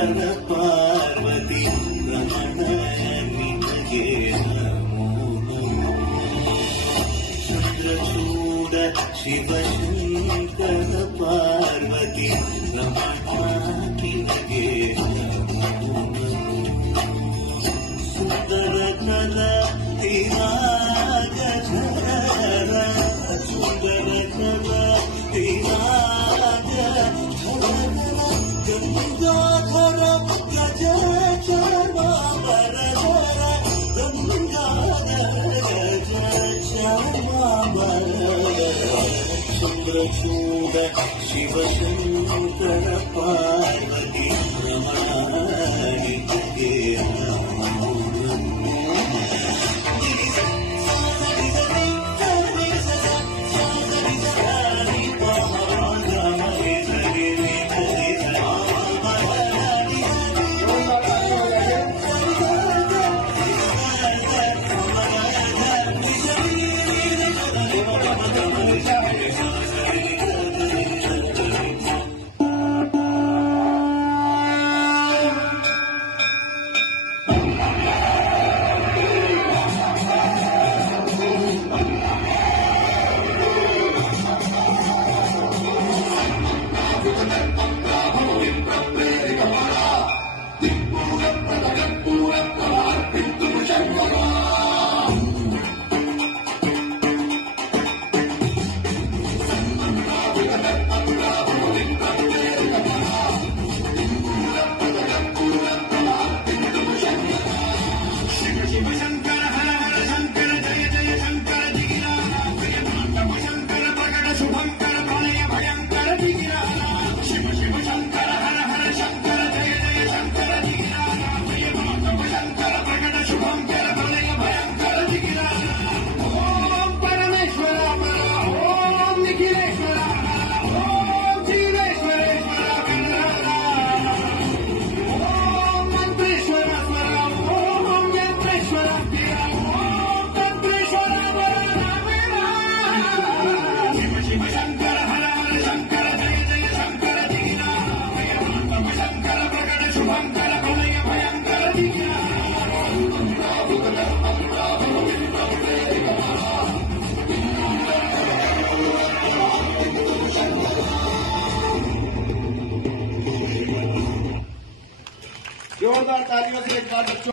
पार्वती रमण निजगे नमो नमो चंद्रचूड शिवशंकर पार्वती रमण निजगे नमो नमो सुंदर कला तिराग झरा सुंदर कला तिराग गंगाधर गज चरमावर गंगाधर गज चरमावर चंद्रचूड शिवशंकर पार्वती रमणानि जगे नमो जोरदार तालियों से एक बार बच्चों